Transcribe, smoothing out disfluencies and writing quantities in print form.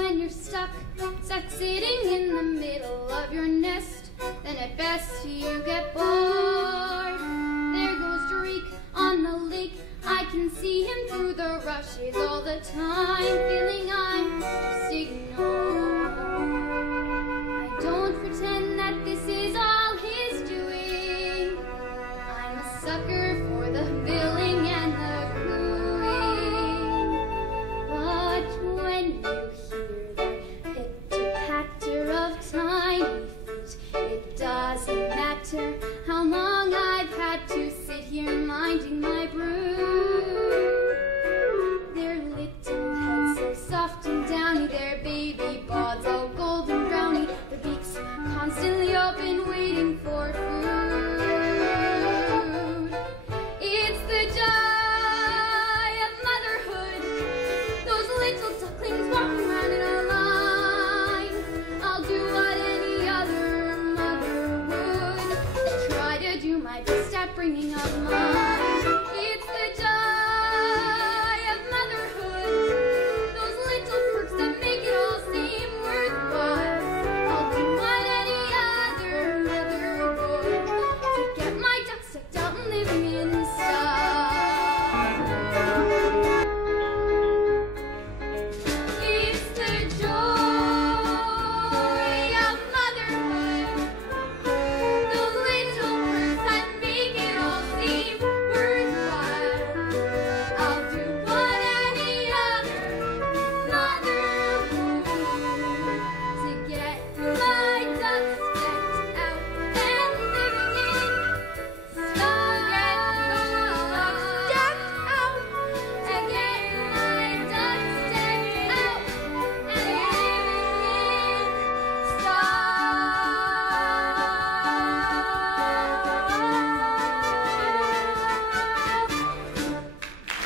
when you're stuck sitting in the middle of your nest, then at best you get bored. There goes Drake on the lake, I can see him through the rushes all the time, feeling I'm just ignored. I don't pretend that this is all his doing, I'm a sucker for the billing and the cooing. But when you hear the pitter-patter of tiny feet, it doesn't matter how long I've had to sit here minding my brood. Their little heads so soft and downy, their baby bods all golden browny, the beaks constantly open waiting for food. It's the joy of motherhood, those little ducklings